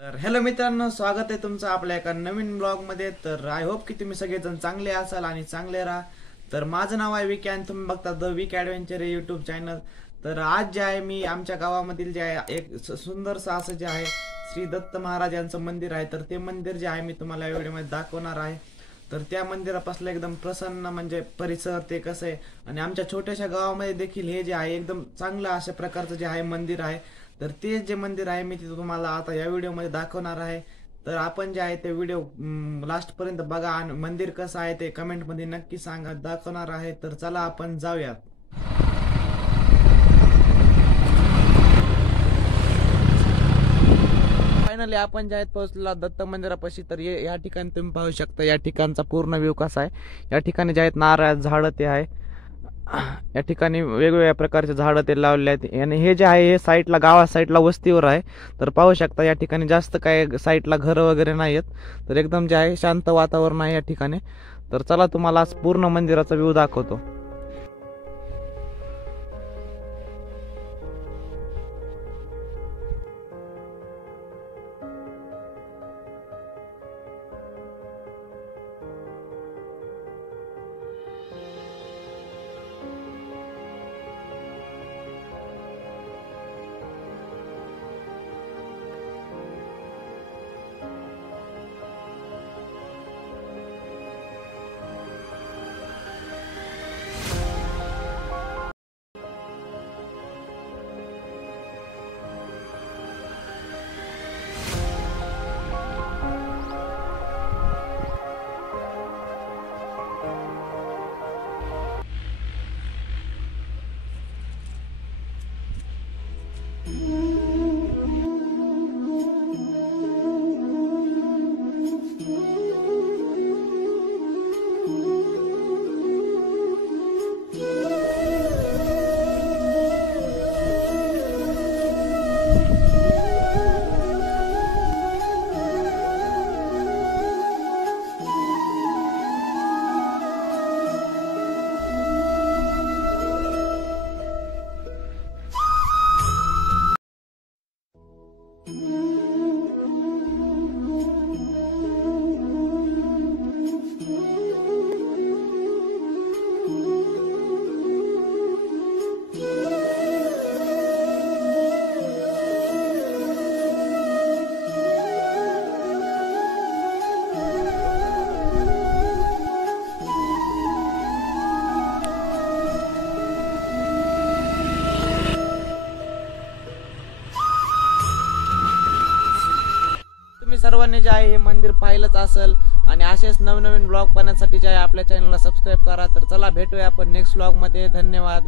तर हॅलो मित्रांनो, स्वागत आहे तुमचं आपल्या एका नवीन ब्लॉग मध्ये। तर आय होप की तुम्ही सगळेजण चांगले असाल आणि चांगले राहा। तर माझं नाव आहे विकी आणि तुम्ही बघता the week adventure YouTube channel. तर आज जे आहे मी आमच्या गावामधील जे आहे एक सुंदरसं असं जे आहे श्री दत्त महाराज यांचं मंदिर आहे। तर ते मंदिर जे आहे मी तुम्हाला या व्हिडिओमध्ये दाखवणार आहे। तर त्या मंदिरापासून एकदम प्रसन्न म्हणजे परिसर ते कसं आहे आणि आमच्या छोट्याशा गावामध्ये देखील हे जे आहे एकदम चांगलं अशा प्रकारचं जे आहे मंदिर आहे। तर ते जे मंदिर आहे मी ते तुम्हाला आता या व्हिडिओमध्ये दाखवणार आहे। तर आपण जे आहे ते व्हिडिओ लास्ट पर्यंत बघा आणि मंदिर कसं आहे ते कमेंटमध्ये नक्की सांगा, दाखवणार आहे। तर चला आपण जाऊयात। फायनली आपण जे आहेत पोहोचलो दत्त मंदिरापाशी। तर या ठिकाणी तुम्ही पाहू शकता या ठिकाणचा पूर्ण व्ह्यू कसा आहे। या ठिकाणी जे आहेत नारळ झाडं ते आहे, या ठिकाणी वेगवेगळ्या प्रकारचे झाडं ते लावले आहेत आणि हे जे आहे हे साईडला गावा साईडला वस्तीवर आहे। तर पाहू शकता या ठिकाणी जास्त काय साईडला घरं वगैरे नाही आहेत। तर एकदम जे आहे शांत वातावरण आहे या ठिकाणी। तर चला तुम्हाला आज पूर्ण मंदिराचा व्ह्यू दाखवतो। तुम्ही सर्वांनी जे आहे हे मंदिर पाहिलंच असेल आणि असेच नवनवीन ब्लॉग पाहण्यासाठी जे आहे आपल्या चॅनलला सबस्क्राईब करा। तर चला भेटूया आपण नेक्स्ट ब्लॉग मध्ये। धन्यवाद।